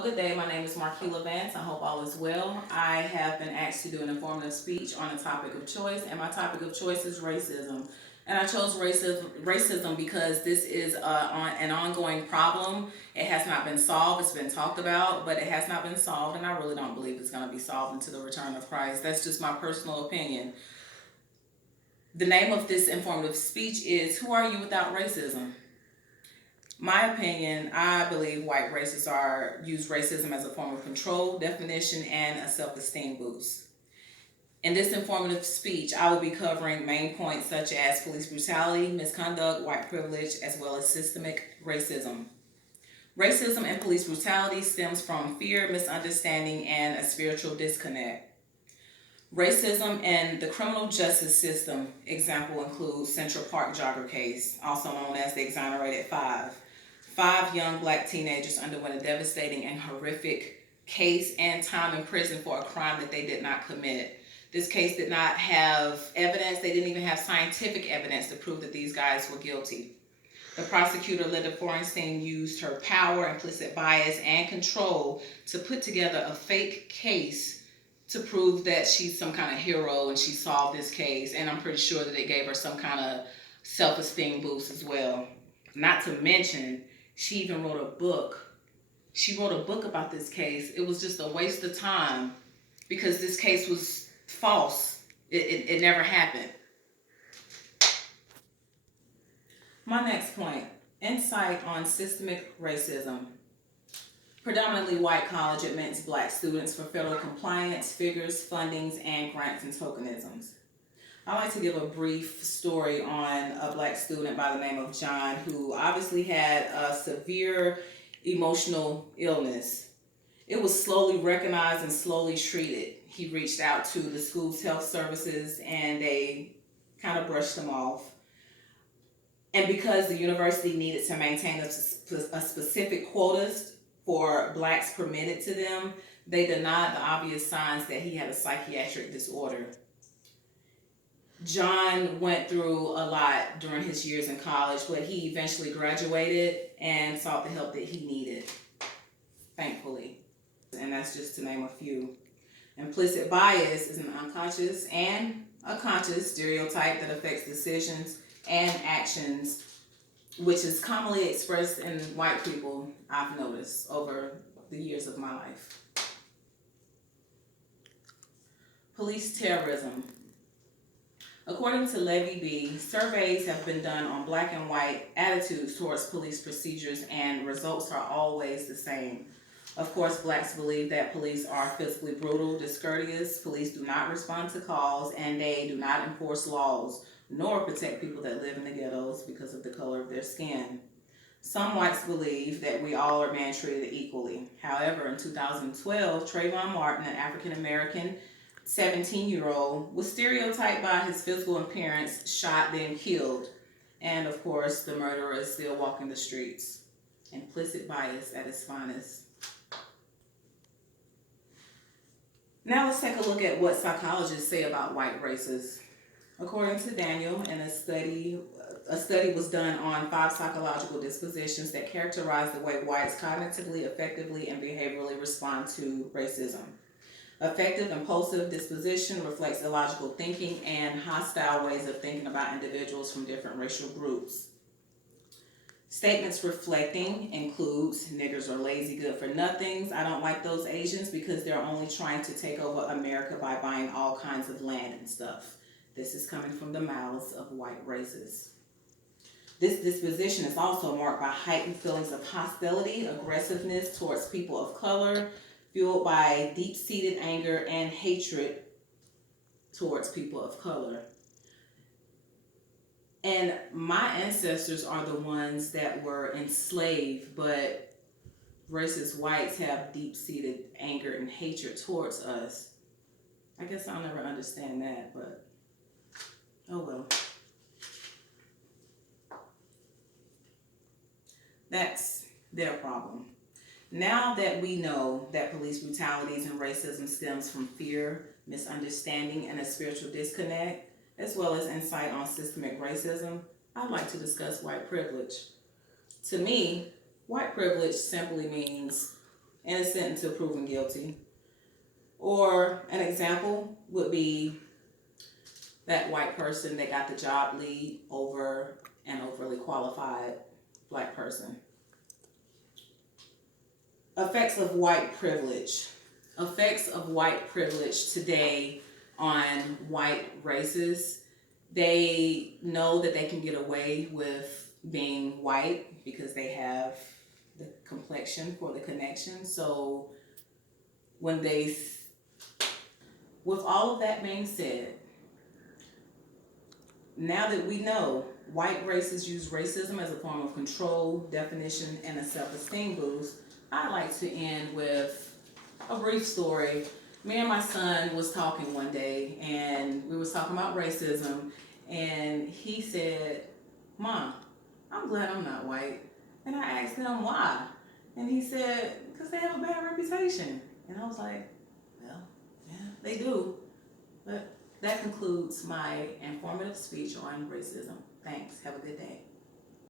Well, good day. My name is Marquila Vance. I hope all is well. I have been asked to do an informative speech on a topic of choice, and my topic of choice is racism. And I chose racism because this is an ongoing problem. It has not been solved. It's been talked about, but it has not been solved, and I really don't believe it's going to be solved until the return of Christ. That's just my personal opinion. The name of this informative speech is "Who Are You Without Racism?" My opinion, I believe white racists use racism as a form of control, definition, and a self-esteem boost. In this informative speech, I will be covering main points such as police brutality, misconduct, white privilege, as well as systemic racism. Racism and police brutality stems from fear, misunderstanding, and a spiritual disconnect. Racism and the criminal justice system example includes Central Park jogger case, also known as the Exonerated Five. Five young black teenagers underwent a devastating and horrific case and time in prison for a crime that they did not commit. This case did not have evidence. They didn't even have scientific evidence to prove that these guys were guilty. The prosecutor, Linda Forrestein, used her power, implicit bias, and control to put together a fake case to prove that she's some kind of hero and she solved this case. And I'm pretty sure that it gave her some kind of self-esteem boost as well. Not to mention, she even wrote a book. She wrote a book about this case. It was just a waste of time because this case was false. It never happened. My next point, insight on systemic racism. Predominantly white college admits black students for federal compliance, figures, fundings, and grants and tokenisms. I like to give a brief story on a black student by the name of John who obviously had a severe emotional illness. It was slowly recognized and slowly treated. He reached out to the school's health services and they kind of brushed him off. And because the university needed to maintain a specific quotas for blacks permitted to them, they denied the obvious signs that he had a psychiatric disorder. John went through a lot during his years in college, but he eventually graduated and sought the help that he needed, thankfully. And that's just to name a few. Implicit bias is an unconscious and a conscious stereotype that affects decisions and actions, which is commonly expressed in white people, I've noticed over the years of my life. Police terrorism. According to Levy B, surveys have been done on black and white attitudes towards police procedures and results are always the same. Of course, blacks believe that police are physically brutal, discourteous, police do not respond to calls, and they do not enforce laws, nor protect people that live in the ghettos because of the color of their skin. Some whites believe that we all are being treated equally. However, in 2012, Trayvon Martin, an African-American 17-year-old, was stereotyped by his physical appearance, shot, then killed. And of course, the murderer is still walking the streets. Implicit bias at its finest. Now let's take a look at what psychologists say about white races. According to Daniel, in a study was done on 5 psychological dispositions that characterize the way whites cognitively, effectively, and behaviorally respond to racism. Affective impulsive disposition reflects illogical thinking and hostile ways of thinking about individuals from different racial groups. Statements reflecting includes niggers are lazy, good for nothings. I don't like those Asians because they're only trying to take over America by buying all kinds of land and stuff. This is coming from the mouths of white racists. This disposition is also marked by heightened feelings of hostility, aggressiveness towards people of color, fueled by deep-seated anger and hatred towards people of color. And my ancestors are the ones that were enslaved, but racist whites have deep-seated anger and hatred towards us. I guess I'll never understand that, but oh well. That's their problem. Now that we know that police brutalities and racism stems from fear, misunderstanding, and a spiritual disconnect, as well as insight on systemic racism, I'd like to discuss white privilege. To me, white privilege simply means innocent until proven guilty. Or an example would be that white person that got the job lead over an overly qualified black person. Effects of white privilege. Effects of white privilege today on white races. They know that they can get away with being white because they have the complexion for the connection. So when they, with all of that being said, now that we know white races use racism as a form of control, definition, and a self-esteem boost, I'd like to end with a brief story. Me and my son was talking one day, and we was talking about racism, and he said, "Mom, I'm glad I'm not white." And I asked him why, and he said, "Because they have a bad reputation." And I was like, "Well, yeah, they do." But that concludes my informative speech on racism. Thanks. Have a good day.